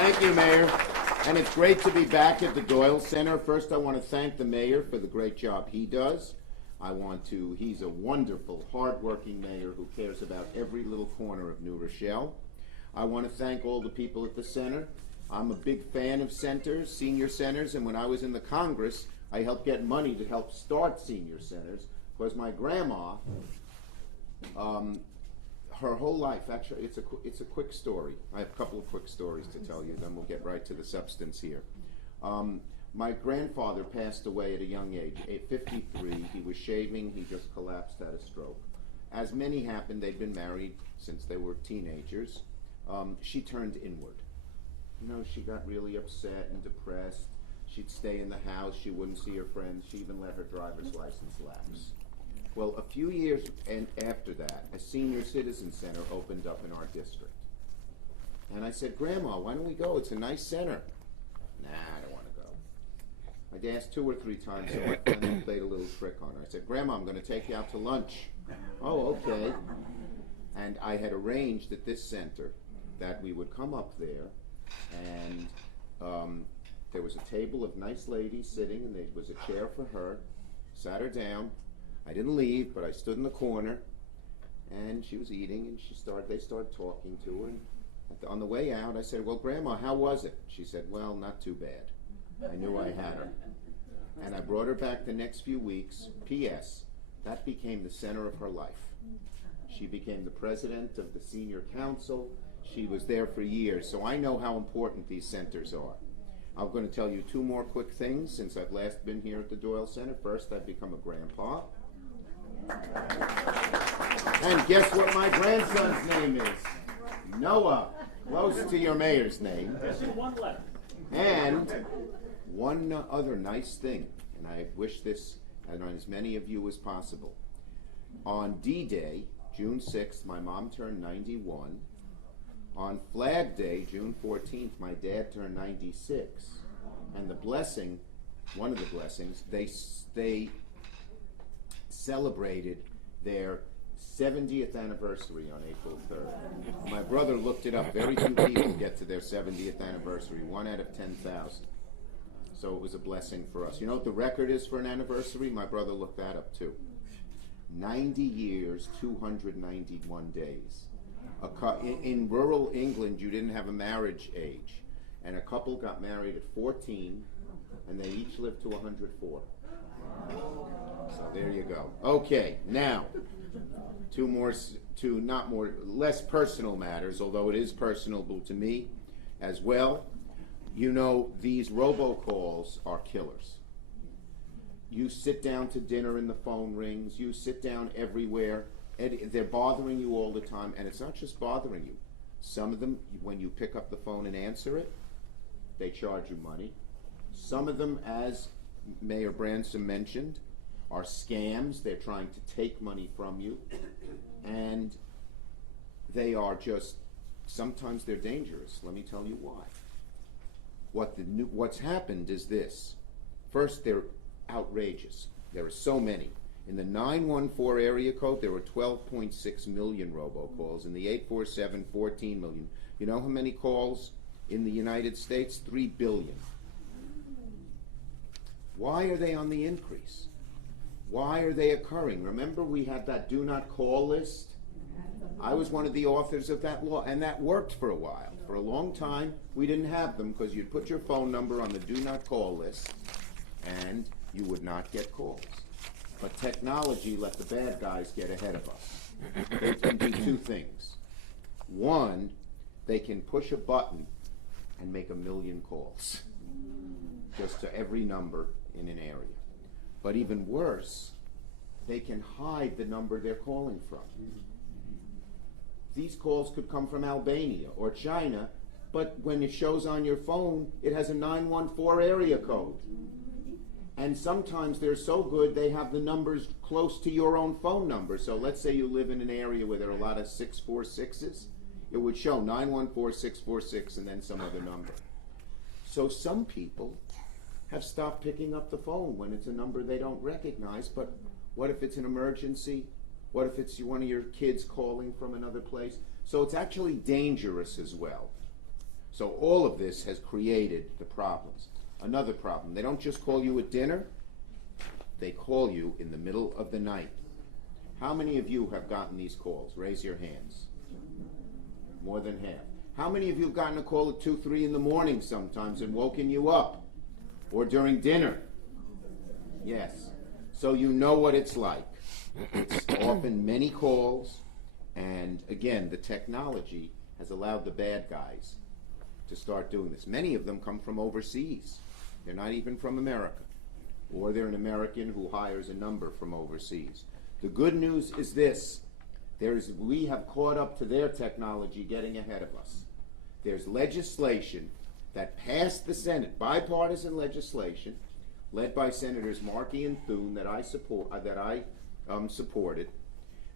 Thank you, Mayor. And it's great to be back at the Doyle Center. First, I want to thank the mayor for the great job he does. He's a wonderful, hardworking mayor who cares about every little corner of New Rochelle. I want to thank all the people at the center. I'm a big fan of centers, senior centers, and when I was in the Congress, I helped get money to help start senior centers, because my grandma, her whole life, actually, it's a quick story. I have a couple of quick stories to tell you, then we'll get right to the substance here. My grandfather passed away at a young age, at 53. He was shaving, he just collapsed, had a stroke. As many happened, they'd been married since they were teenagers. She turned inward. You know, she got really upset and depressed. She'd stay in the house, she wouldn't see her friends, she even let her driver's license lapse. Well, a few years after that, a senior citizen center opened up in our district. And I said, Grandma, why don't we go? It's a nice center. Nah, I don't want to go. I'd asked 2 or 3 times, so I finally played a little trick on her. I said, Grandma, I'm going to take you out to lunch. Oh, okay. And I had arranged at this center that we would come up there, and there was a table of nice ladies sitting, and there was a chair for her. Sat her down. I didn't leave, but I stood in the corner, and she was eating, and they started talking to her. And on the way out, I said, well, Grandma, how was it? She said, well, not too bad. I knew I had her. And I brought her back the next few weeks. P.S. That became the center of her life. She became the president of the senior council. She was there for years, so I know how important these centers are. I'm going to tell you 2 more quick things since I've last been here at the Doyle Center. First, I've become a grandpa. And guess what my grandson's name is? Noah. Close to your mayor's name. Missing 1 letter. And one other nice thing, and I wish this on as many of you as possible. On D-Day, June 6th, my mom turned 91. On Flag Day, June 14th, my dad turned 96. And the blessing, one of the blessings, they celebrated their 70th anniversary on April 3rd. My brother looked it up. Very few people get to their 70th anniversary, 1 out of 10,000. So it was a blessing for us. You know what the record is for an anniversary? My brother looked that up too. 90 years, 291 days. In rural England, you didn't have a marriage age. And a couple got married at 14, and they each lived to 104. So there you go. Okay, now, less personal matters, although it is personal to me as well. You know, these robocalls are killers. You sit down to dinner and the phone rings. You sit down everywhere. They're bothering you all the time, and it's not just bothering you. Some of them, when you pick up the phone and answer it, they charge you money. Some of them, as Mayor Branson mentioned, are scams. They're trying to take money from you, and they are just, sometimes they're dangerous. Let me tell you why. What's happened is this. First, they're outrageous. There are so many. In the 914 area code, there were 12.6 million robocalls. In the 847, 14 million. You know how many calls in the United States? 3 billion. Why are they on the increase? Why are they occurring? Remember we had that do not call list? I was one of the authors of that law, and that worked for a while. For a long time, we didn't have them because you'd put your phone number on the do not call list, and you would not get calls. But technology let the bad guys get ahead of us. They can do 2 things. One, they can push a button and make 1 million calls, just to every number in an area. But even worse, they can hide the number they're calling from. These calls could come from Albania or China, but when it shows on your phone, it has a 914 area code. And sometimes they're so good, they have the numbers close to your own phone number. So let's say you live in an area where there are a lot of 646s. It would show 914-646 and then some other number. So some people have stopped picking up the phone when it's a number they don't recognize. But what if it's an emergency? What if it's one of your kids calling from another place? So it's actually dangerous as well. So all of this has created the problems. Another problem, they don't just call you at dinner, they call you in the middle of the night. How many of you have gotten these calls? Raise your hands. More than half. How many of you have gotten a call at 2, 3 in the morning sometimes and woken you up? Or during dinner? Yes. So you know what it's like. It's often many calls, and again, the technology has allowed the bad guys to start doing this. Many of them come from overseas. They're not even from America. Or they're an American who hires a number from overseas. The good news is this. We have caught up to their technology getting ahead of us. There's legislation that passed the Senate, bipartisan legislation, led by Senators Markey and Thune that I supported,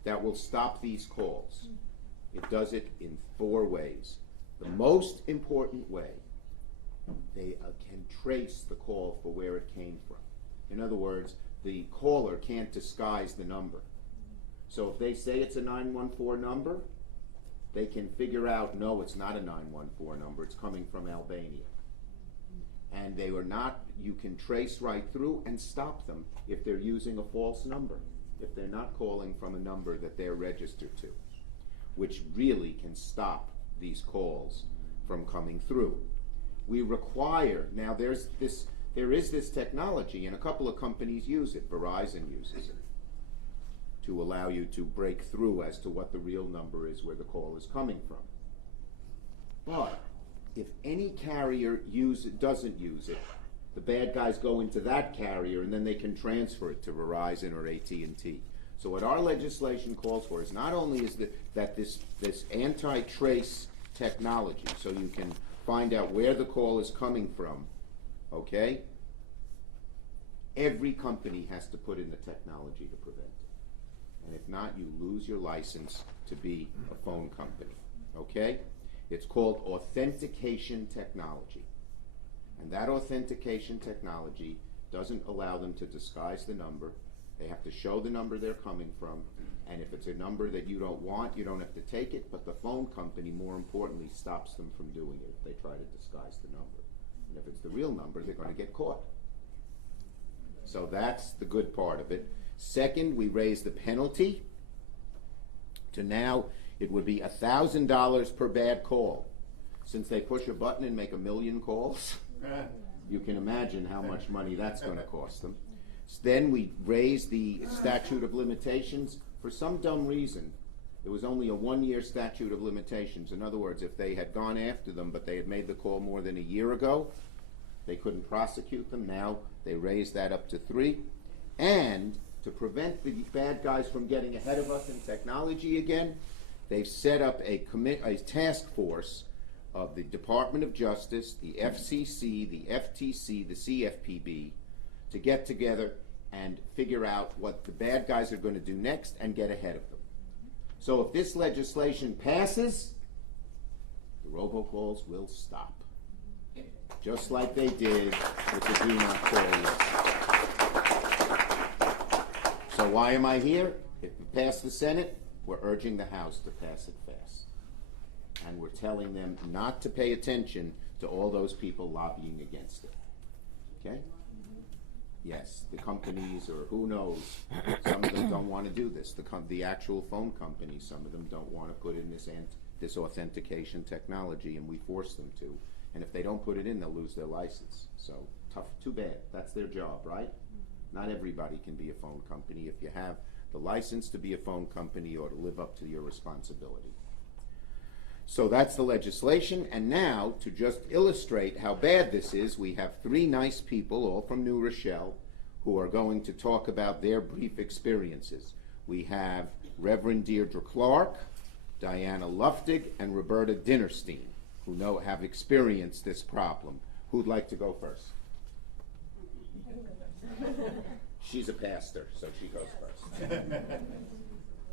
that will stop these calls. It does it in 4 ways. The most important way, they can trace the call for where it came from. In other words, the caller can't disguise the number. So if they say it's a 914 number, they can figure out, no, it's not a 914 number, it's coming from Albania. And they were not, you can trace right through and stop them if they're using a false number, if they're not calling from a number that they're registered to, which really can stop these calls from coming through. We require, now there is this technology, and a couple of companies use it. Verizon uses it to allow you to break through as to what the real number is where the call is coming from. But if any carrier doesn't use it, the bad guys go into that carrier and then they can transfer it to Verizon or AT&T. So what our legislation calls for is not only is that this anti-trace technology, so you can find out where the call is coming from, okay? Every company has to put in the technology to prevent it. And if not, you lose your license to be a phone company, okay? It's called authentication technology. And that authentication technology doesn't allow them to disguise the number. They have to show the number they're coming from. And if it's a number that you don't want, you don't have to take it. But the phone company, more importantly, stops them from doing it if they try to disguise the number. And if it's the real number, they're going to get caught. So that's the good part of it. Second, we raised the penalty to now it would be $1,000 per bad call. Since they push a button and make 1 million calls, you can imagine how much money that's going to cost them. Then we raised the statute of limitations. For some dumb reason, there was only a 1-year statute of limitations. In other words, if they had gone after them but they had made the call more than a year ago, they couldn't prosecute them. Now they raised that up to 3. And to prevent the bad guys from getting ahead of us in technology again, they've set up a task force of the Department of Justice, the FCC, the FTC, the CFPB, to get together and figure out what the bad guys are going to do next and get ahead of them. So if this legislation passes, the robocalls will stop. Just like they did with the do not call list. So why am I here? If we pass the Senate, we're urging the House to pass it fast. And we're telling them not to pay attention to all those people lobbying against it. Okay? Yes, the companies, or who knows, some of them don't want to do this. The actual phone companies, some of them don't want to put in this authentication technology, and we force them to. And if they don't put it in, they'll lose their license. So tough, too bad. That's their job, right? Not everybody can be a phone company. If you have the license to be a phone company, you ought to live up to your responsibility. So that's the legislation. And now, to just illustrate how bad this is, we have 3 nice people, all from New Rochelle, who are going to talk about their brief experiences. We have Reverend Deirdre Clark, Diana Luftig, and Roberta Dinerstein, who have experienced this problem. Who'd like to go first? She's a pastor, so she goes first.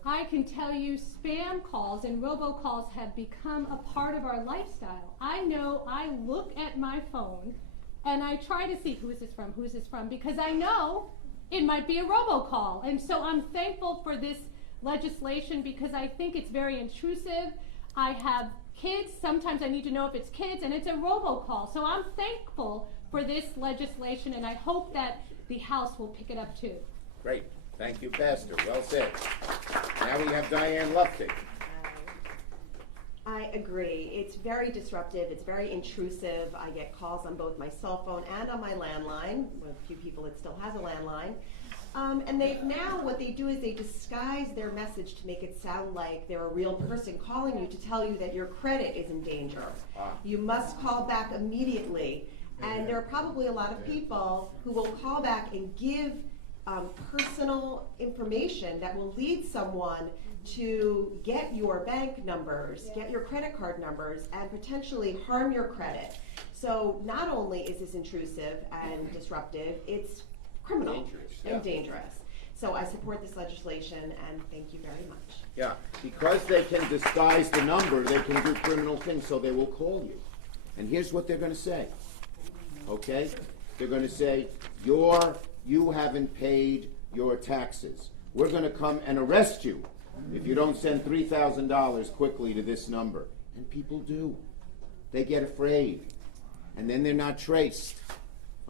I can tell you spam calls and robocalls have become a part of our lifestyle. I know I look at my phone and I try to see who is this from, because I know it might be a robocall. And so I'm thankful for this legislation because I think it's very intrusive. I have kids, sometimes I need to know if it's kids, and it's a robocall. So I'm thankful for this legislation, and I hope that the House will pick it up too. Great. Thank you, Pastor. Well said. Now we have Diane Luftig. I agree. It's very disruptive. It's very intrusive. I get calls on both my cell phone and on my landline. One of the few people that still has a landline. And they've now, what they do is they disguise their message to make it sound like they're a real person calling you to tell you that your credit is in danger. You must call back immediately. And there are probably a lot of people who will call back and give personal information that will lead someone to get your bank numbers, get your credit card numbers, and potentially harm your credit. So not only is this intrusive and disruptive, it's criminal and dangerous. So I support this legislation, and thank you very much. Yeah, because they can disguise the number, they can do criminal things, so they will call you. And here's what they're going to say, okay? They're going to say, you haven't paid your taxes. We're going to come and arrest you if you don't send $3,000 quickly to this number. And people do. They get afraid. And then they're not traced,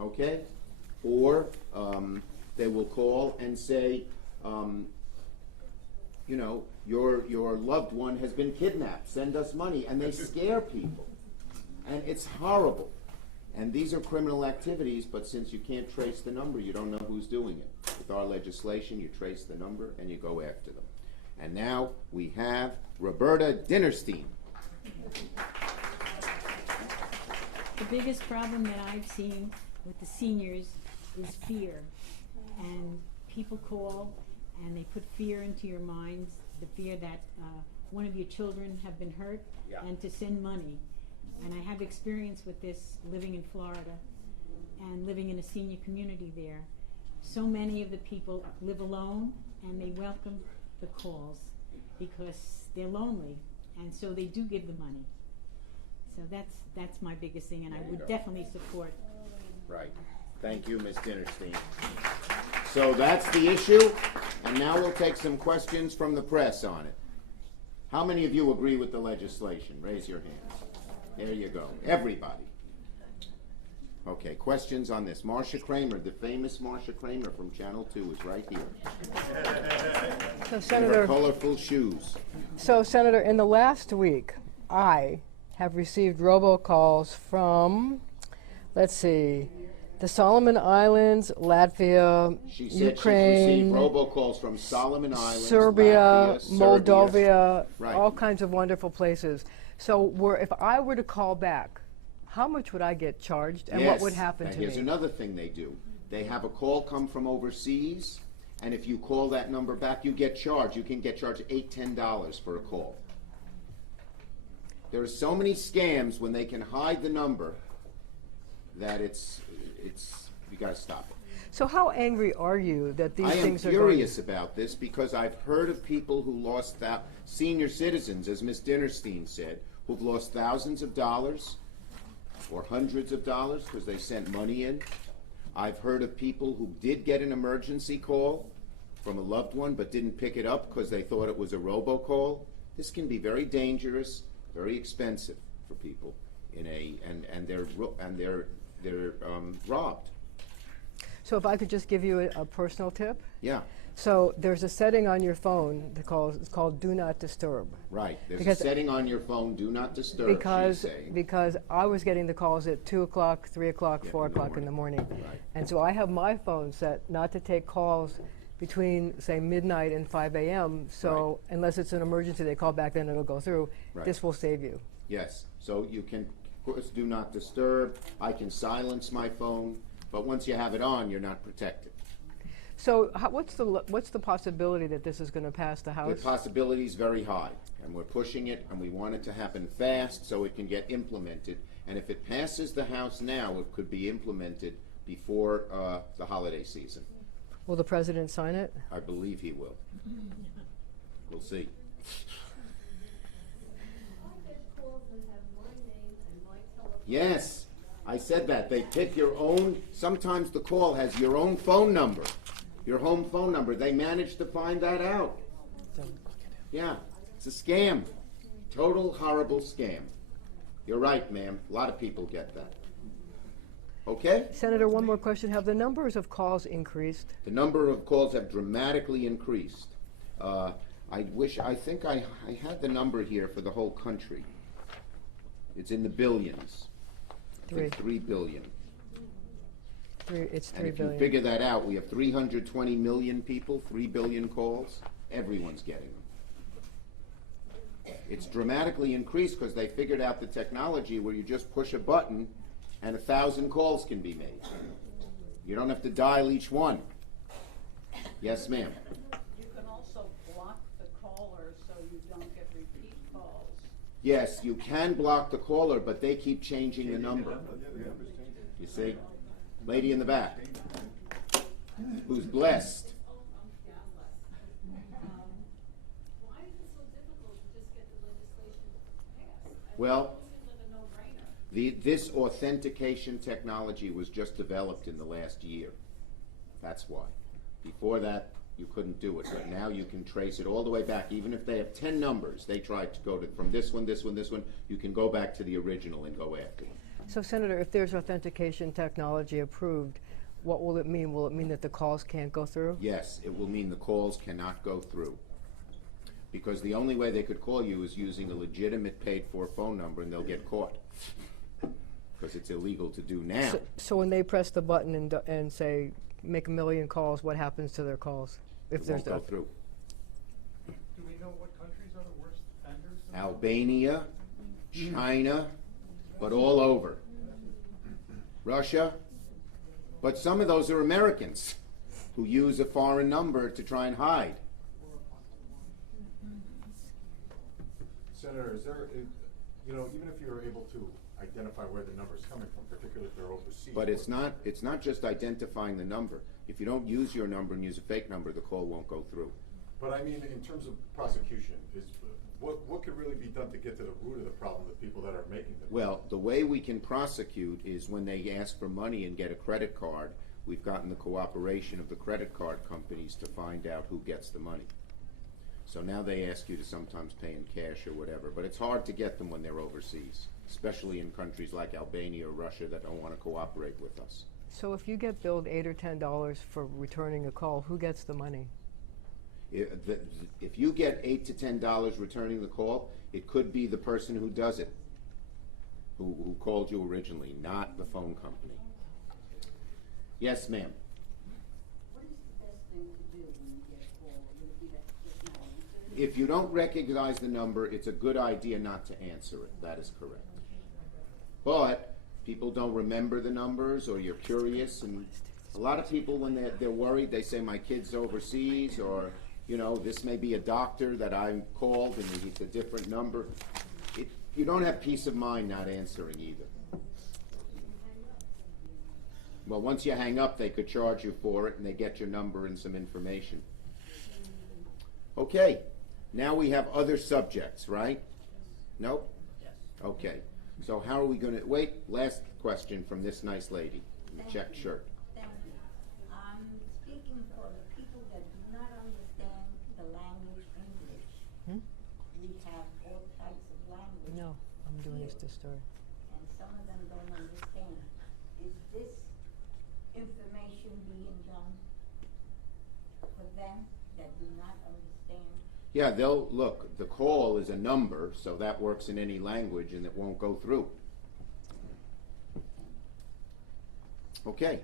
okay? Or they will call and say, you know, your loved one has been kidnapped. Send us money. And they scare people. And it's horrible. And these are criminal activities, but since you can't trace the number, you don't know who's doing it. With our legislation, you trace the number and you go after them. And now we have Roberta Dinnerstein. The biggest problem that I've seen with the seniors is fear. And people call and they put fear into your minds, the fear that one of your children have been hurt, and to send money. And I have experience with this living in Florida and living in a senior community there. So many of the people live alone and they welcome the calls because they're lonely, and so they do give the money. So that's my biggest thing, and I would definitely support. Right. Thank you, Ms. Dinnerstein. So that's the issue, and now we'll take some questions from the press on it. How many of you agree with the legislation? Raise your hands. There you go. Everybody. Okay, questions on this. Marcia Kramer, the famous Marcia Kramer from Channel 2 is right here. So, In Senator, her colorful shoes. so Senator, in the last week, I have received robocalls from, let's see, the Solomon Islands, Latvia, She said Ukraine, she's received robocalls from Solomon Islands, Serbia, Latvia, Moldova, Right. all kinds of wonderful places. So if I were to call back, how much would I get charged, and what would happen and to here's me? another thing they do. They have a call come from overseas, and if you call that number back, you get charged. You can get charged $8, $10 for a call. There are so many scams when they can hide the number that it's you got to stop it. So how angry are you that these I am things are going? furious about this because I've heard of people who lost senior citizens, as Ms. Dinnerstein said, who've lost thousands of dollars or hundreds of dollars because they sent money in. I've heard of people who did get an emergency call from a loved one but didn't pick it up because they thought it was a robocall. This can be very dangerous, very expensive for people and they're robbed. So if I could just give you a personal tip. Yeah. So there's a setting on your phone that it's called Do Not Disturb. Right. There's Because- a setting on your phone, do not disturb, Because she's saying. because I was getting the calls at 2 o'clock, 3 o'clock, Yeah, 4 in the o'clock in the morning. Right. And so I have my phone set not to take calls between, say, midnight and 5 a.m. So unless it's an emergency, they call back, then it'll go through. Right. This will save you. Yes. So you can, of course, do not disturb. I can silence my phone, but once you have it on, you're not protected. So what's the possibility that this is going to pass the The House? possibility is very high, and we're pushing it, and we want it to happen fast so it can get implemented. And if it passes the House now, it could be implemented before the holiday season. Will the president sign it? I believe he will. We'll see. Yes, I said that. They pick your own, sometimes the call has your own phone number, your home phone number. They managed to find that out. Yeah, it's a scam. Total horrible scam. You're right, ma'am. A lot of people get that. Okay? Senator, one more question. Have the numbers of calls increased? The number of calls have dramatically increased. I think I had the number here for the whole country. It's in the billions. I think 3 billion. It's And 3 if you billion. figure that out, we have 320 million people, 3 billion calls. Everyone's getting them. It's dramatically increased because they figured out the technology where you just push a button and 1,000 calls can be made. You don't have to dial each one. Yes, ma'am. You can also block the caller so you don't get repeat calls. Yes, you can block the caller, but they keep changing the number. You see? Lady in the back, who's blessed. Why is it so difficult to just get the legislation passed? Well, It seems like a no-brainer. this authentication technology was just developed in the last year. That's why. Before that, you couldn't do it, but now you can trace it all the way back. Even if they have 10 numbers, they tried to go to from this one, this one, this one, you can go back to the original and go after them. So, Senator, if there's authentication technology approved, what will it mean? Will it mean that the calls can't go through? Yes, it will mean the calls cannot go through. Because the only way they could call you is using a legitimate paid-for phone number, and they'll get caught. Because it's illegal to do now. So when they press the button and say, make 1 million calls, what happens to their calls? If It there's won't go through. Do we know what countries are the worst offenders? Albania, China, but all over. Russia, but some of those are Americans who use a foreign number to try and hide. Senator, is there, even if you're able to identify where the number's coming from, particularly if they're overseas. But it's not just identifying the number. If you don't use your number and use a fake number, the call won't go through. But I mean, in terms of prosecution, what could really be done to get to the root of the problem, the people that are making them? Well, the way we can prosecute is when they ask for money and get a credit card, we've gotten the cooperation of the credit card companies to find out who gets the money. So now they ask you to sometimes pay in cash or whatever, but it's hard to get them when they're overseas, especially in countries like Albania or Russia that don't want to cooperate with us. So if you get billed $8 or $10 for returning a call, who gets the money? If you get $8 to $10 returning the call, it could be the person who does it, who called you originally, not the phone company. Yes, ma'am. What is the best thing to do when you get a call? Would it be that just not answer it? If you don't recognize the number, it's a good idea not to answer it. That is correct. But people don't remember the numbers, or you're curious, and a lot of people, when they're worried, they say my kid's overseas, or this may be a doctor that I called and it's a different number. You don't have peace of mind not answering either. Well, once you hang up, they could charge you for it, and they get your number and some information. Okay, now we have other subjects, right? Nope? Yes. Okay, so how are we going to, wait, last question from this nice lady in the checked shirt. Thank you. I'm speaking for the people that do not understand the language English. We have all types of language. No, I'm doing this story. And some of them don't understand. Is this information being done for them that do not understand? Yeah, look, the call is a number, so that works in any language and it won't go through. Okay.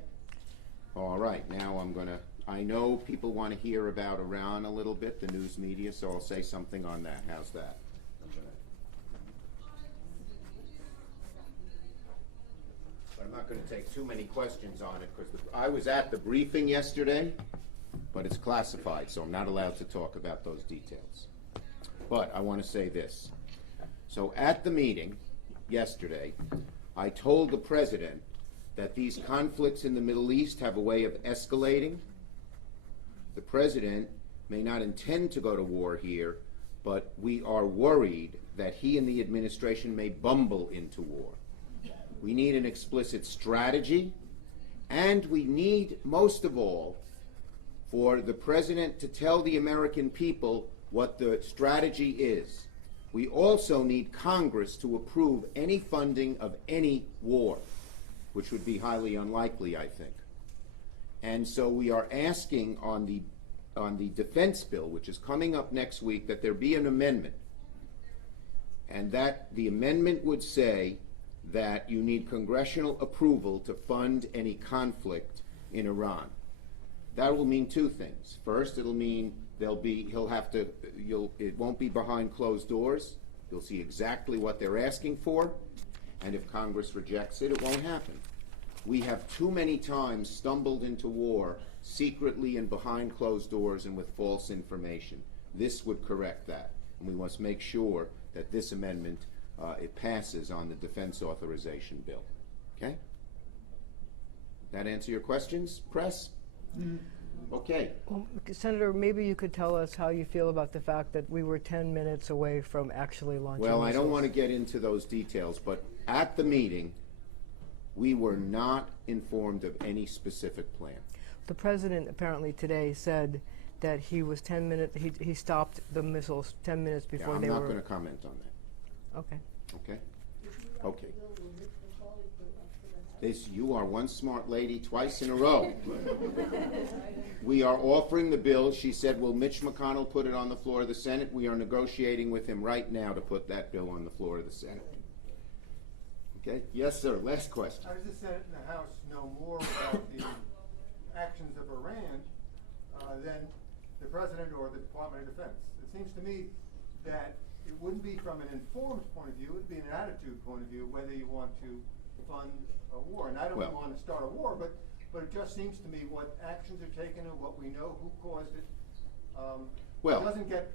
All right, now I know people want to hear about Iran a little bit, the news media, so I'll say something on that. How's that? But I'm not going to take too many questions on it, because I was at the briefing yesterday, but it's classified, so I'm not allowed to talk about those details. But I want to say this. So at the meeting yesterday, I told the president that these conflicts in the Middle East have a way of escalating. The president may not intend to go to war here, but we are worried that he and the administration may bumble into war. We need an explicit strategy, and we need, most of all, for the president to tell the American people what the strategy is. We also need Congress to approve any funding of any war, which would be highly unlikely, I think. And so we are asking on the defense bill, which is coming up next week, that there be an amendment. And that the amendment would say that you need congressional approval to fund any conflict in Iran. That will mean two things. First, it'll mean it won't be behind closed doors. You'll see exactly what they're asking for, and if Congress rejects it, it won't happen. We have too many times stumbled into war secretly and behind closed doors and with false information. This would correct that, and we must make sure that this amendment it passes on the defense authorization bill. Okay? That answer your questions, press? Okay. Well, Senator, maybe you could tell us how you feel about the fact that we were 10 minutes away from actually launching Well, I don't missiles. want to get into those details, but at the meeting, we were not informed of any specific plan. The president apparently today said that he was 10 minutes, he stopped the missiles 10 minutes Yeah, before I'm they not were. going to comment on that. Okay. Okay? Okay. You are one smart lady twice in a row. We are offering the bill. She said, will Mitch McConnell put it on the floor of the Senate? We are negotiating with him right now to put that bill on the floor of the Senate. Okay? Yes, sir. Last question. How does the Senate and the House know more about the actions of Iran than the President or the Department of Defense? It seems to me that it wouldn't be from an informed point of view, it would be an attitude point of view whether you want to fund a war. And I don't want to start a war, but it just seems to me what actions are taken and what we know, who caused it, it doesn't get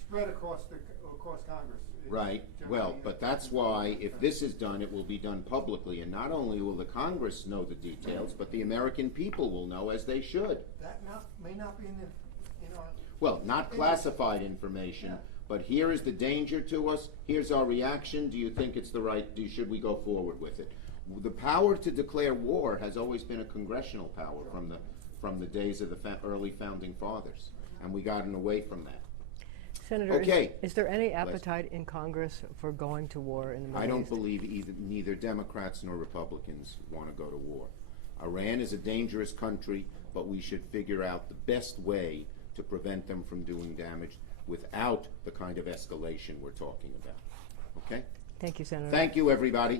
spread across Congress. It's Right. Well, but that's why if this is done, it will be done publicly, and not only will the Congress know the details, but the American people will know, as they should. That may not be in our... Well, not classified information, but here is the danger to us. Here's our reaction. Do you think it's the right? Should we go forward with it? The power to declare war has always been a congressional power from the days of the early founding fathers, and we gotten away from that. Senator, Okay. is there any appetite in Congress for going to war in the Middle I don't East? believe neither Democrats nor Republicans want to go to war. Iran is a dangerous country, but we should figure out the best way to prevent them from doing damage without the kind of escalation we're talking about. Okay? Thank you, Senator. Thank you, everybody.